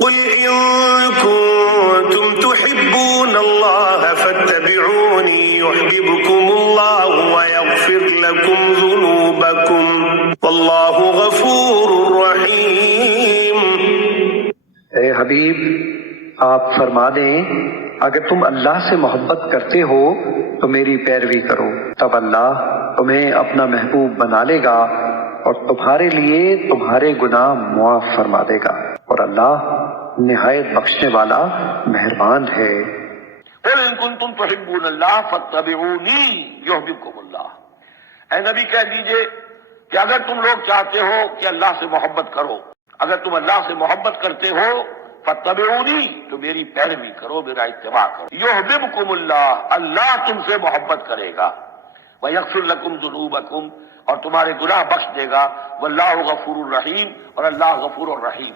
कुल इन कुंतुम तुहिब्बूनल्लाह फत्तबिऊनी युहब्बुकुमुल्लाहु व यगफिर लकुम ज़ुनूबकुम वल्लाहु गफूरुर रहीम। ए हबीब, आप फरमा दें, अगर तुम अल्लाह से मोहब्बत करते हो तो मेरी पैरवी करो, तब अल्लाह तुम्हें अपना महबूब बना लेगा और तुम्हारे लिए तुम्हारे गुनाह मुआफ फरमा देगा, और अल्लाह निहायत बख्शने वाला मेहरबान है। कुल इन कुंतुम तुहिब्बूनल्लाह फत्तबिऊनी युहब्बुकुमुल्लाह। ऐ नबी कह दीजिए कि अगर तुम लोग चाहते हो कि अल्लाह से मोहब्बत करो, अगर तुम अल्लाह से मोहब्बत करते हो, फत्तबिऊनी, तो मेरी पैरवी करो, मेरा इत्तिबा करो। युहब्बुकुमुल्लाह, अल्लाह तुमसे मोहब्बत करेगा, व यगफिर लकुम ज़ुनूबकुम, और तुम्हारे गुनाह बख्श देगा, वल्लाहु गफूरुर रहीम, और अल्लाह गफूरुर रहीम।